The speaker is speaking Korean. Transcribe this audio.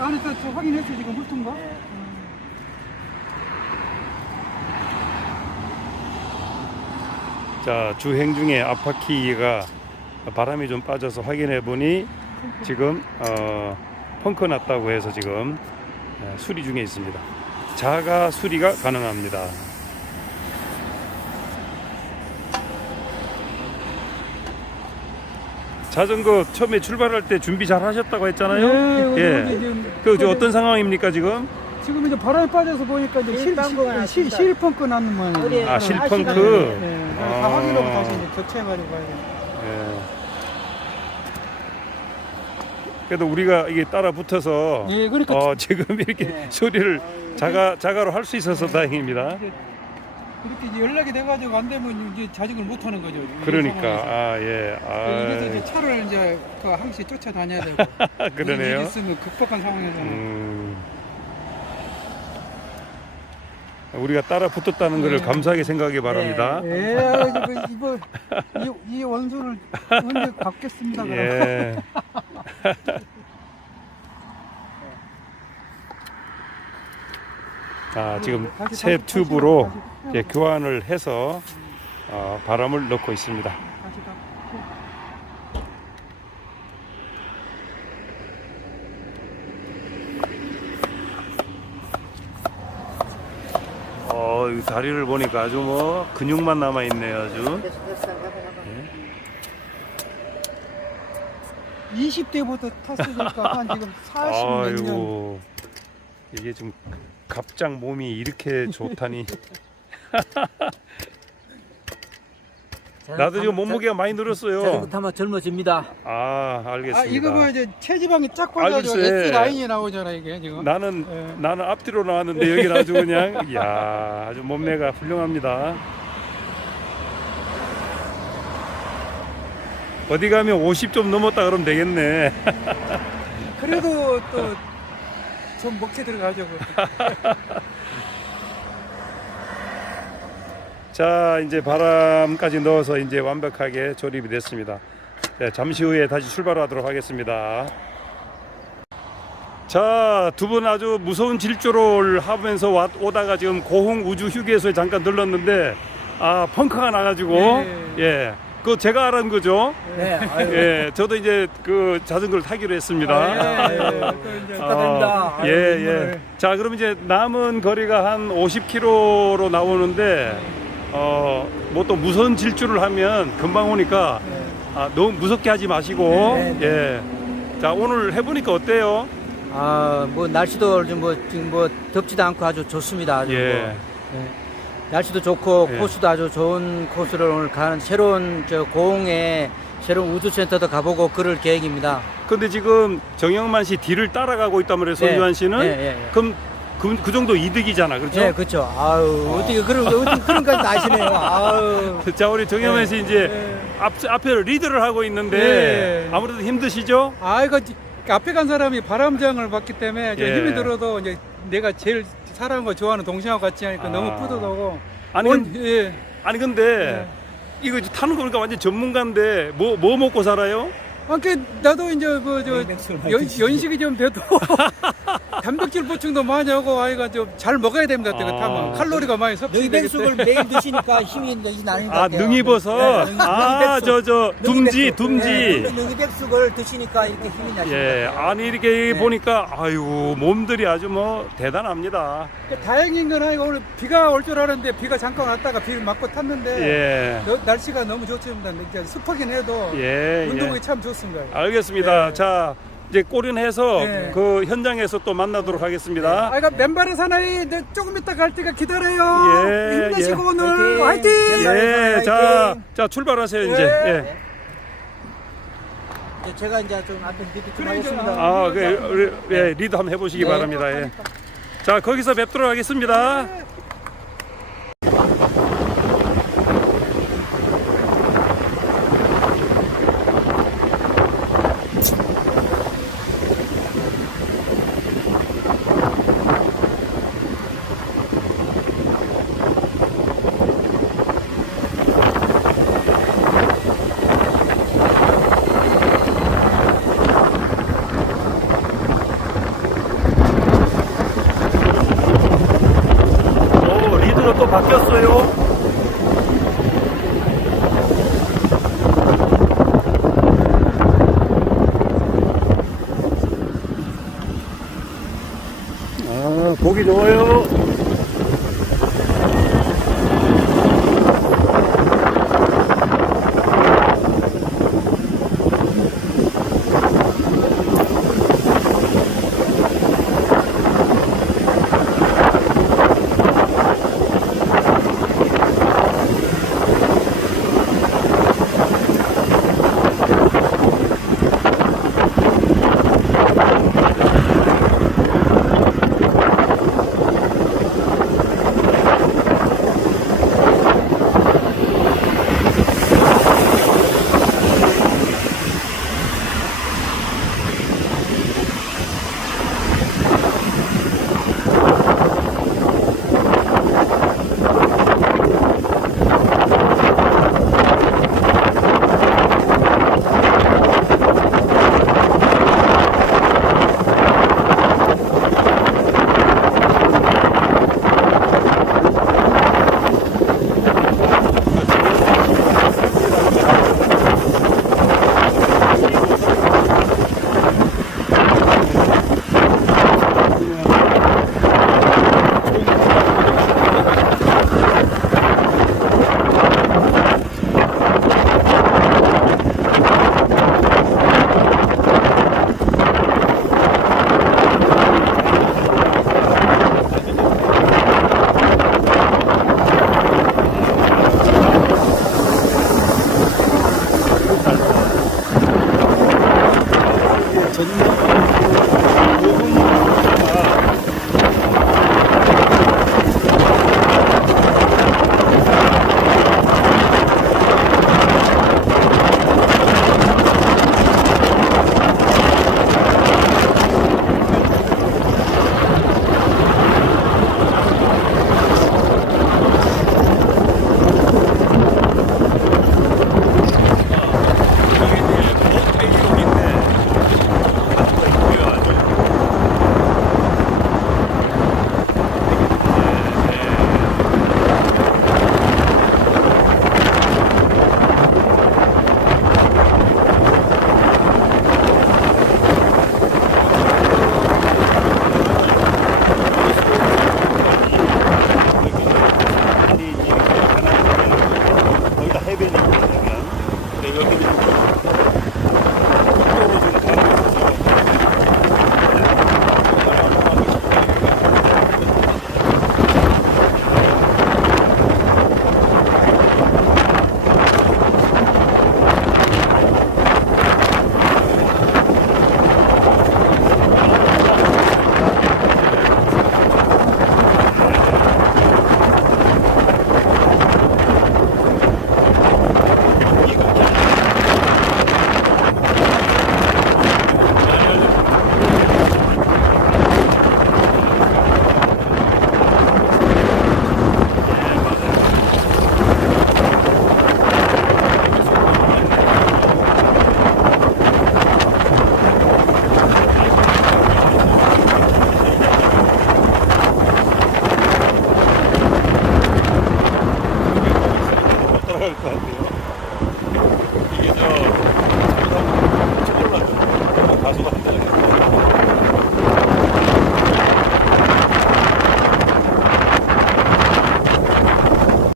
안에 저, 저 확인했어 지금 물통가? 네. 자 주행 중에 앞바퀴가 바람이 좀 빠져서 확인해 보니 지금 어, 펑크 났다고 해서 지금 어, 수리 중에 있습니다. 자가 수리가 가능합니다. 자전거 처음에 출발할 때 준비 잘 하셨다고 했잖아요. 예, 예. 지금 그저 어떤 상황입니까 지금? 지금 이제 바람이 빠져서 보니까 이제 실, 실. 실, 펑크 났는 모양이에요. 어디에 아, 그 실펑크. 아시가- 네, 아. 다 확인하고 다시 이제 교체해가지고 가야 돼. 예. 그래도 우리가 이게 따라 붙어서 예, 그러니까 어, 지금 이렇게 네. 소리를 자가 자가로 할 수 있어서 다행입니다. 이제 이렇게 이제 연락이 돼가지고 안 되면 이제 자전거를 못 하는 거죠. 이 그러니까 상황에서. 아 예. 그래서 이제 아 차를 이제 그 항시 쫓아다녀야 되고. 그러네요. 있으면 극복한 상황에서는. 음. 우리가 따라 붙었다는 것을 네. 감사하게 생각해 바랍니다. 예, 아, 이거, 이거 이, 이 원소를 언제 갚겠습니다. 그럼. 예. 아, 지금 다시, 새 다시, 튜브로 다시, 이제 교환을 해서 어, 바람을 넣고 있습니다. 어, 이 다리를 보니까 아주 뭐 근육만 남아 있네요, 아주. 됐어, 됐어. 가봐, 가봐. 20대부터 탔으니까 한 지금 40몇 년. 아이고 이게 좀 갑작 몸이 이렇게 좋다니. 나도 지금 몸무게가 많이 늘었어요. 타면 젊어집니다. 아 알겠습니다. 아 이거 뭐 이제 체지방이 쫙 알겠어요. S 라인이 나오잖아 이게 지금. 나는 예. 나는 앞뒤로 나왔는데 여기는 아주 그냥 이야 아주 몸매가 훌륭합니다. 어디 가면 50 좀 넘었다 그러면 되겠네. 그래도 또 좀 먹게 들어가죠. 자 이제 바람까지 넣어서 이제 완벽하게 조립이 됐습니다. 네, 잠시 후에 다시 출발하도록 하겠습니다. 자, 두 분 아주 무서운 질주를 하면서 왔- 오다가 지금 고흥 우주 휴게소에 잠깐 들렀는데 아 펑크가 나가지고 예. 예, 그 제가 알은 거죠. 네, 아유. 예, 저도 이제 그 자전거를 타기로 했습니다. 아, 예, 예. 축하드립니다. 어, 아유, 예, 예. 자, 그럼 이제 남은 거리가 한 50km로 나오는데, 어, 뭐 또 무선 질주를 하면 금방 오니까, 예. 아, 너무 무섭게 하지 마시고, 네, 예. 자, 오늘 해보니까 어때요? 아, 뭐 날씨도 좀뭐 지금 뭐 덥지도 않고 아주 좋습니다. 아주 예. 뭐. 예. 날씨도 좋고 예. 코스도 아주 좋은 코스를 오늘 가는 새로운 저 고흥의 새로운 우주센터도 가보고 그럴 계획입니다. 근데 지금 정영만 씨 뒤를 따라가고 있단 말이에요, 손주환 씨는? 예, 예, 예. 그럼 그, 그 정도 이득이잖아, 그렇죠? 예, 그렇죠. 아유, 어 떻게 그런 어떻게 그런 까지 아시네요. 아유. 자, 우리 정영만 예, 씨 이제 예. 앞, 앞에 리드를 하고 있는데, 예. 아무래도 힘드시죠? 아 이거 지- 앞에 간 사람이 바람장을 봤기 때문에 저 예. 힘이 들어도 이제 내가 제일 사랑하는 거 좋아하는 동생하고 같이 하니까 아. 너무 뿌듯하고 아니, 온- 근- 예. 아니 근데 이거 이제 타는 거 보니까 완전 전문가인데 뭐 뭐 먹고 살아요? 아, 그 나도 이제 그저 많이 드시죠. 연식이 좀 돼도 단백질 보충도 많이 하고 아이가 좀 잘 먹어야 됩니다. 아. 타면 칼로리가 많이 섭취되기 능이백숙을 때문에 매일 드시니까 힘이 이제 나는 것아 같아요. 능이버섯 네, 아 능이백숙. 저 저 둠지 능이백숙. 둠지 네, 능이백숙을 드시니까 이렇게 힘이 나십니다. 예 아니 이렇게 네. 보니까 아유 몸들이 아주 뭐 대단합니다 그 다행인 건 아니고 오늘 비가 올 줄 알았는데 비가 잠깐 왔다가 비를 맞고 탔는데 예 너- 날씨가 너무 좋습니다. 이제 습하긴 해도 예, 운동이 예. 참 좋습니다. 알겠습니다 네. 자 이제 꼬린해서 네. 그 현장에서 또 만나도록 하겠습니다 아, 이거 맨발의 사나이 네, 조금 이따 갈 때가 기다려요. 예, 힘내시고 예. 오늘 화이팅! 화이팅! 예. 예자자 출발하세요 이제 예. 예. 이제 제가 이제 좀 앞에 리드 좀 이제 하겠습니다. 아, 그, 우리, 예, 리드 한번 해보시기 네. 바랍니다. 예. 자, 거기서 뵙도록 하겠습니다. 보기 좋아요.